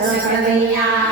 ચાલો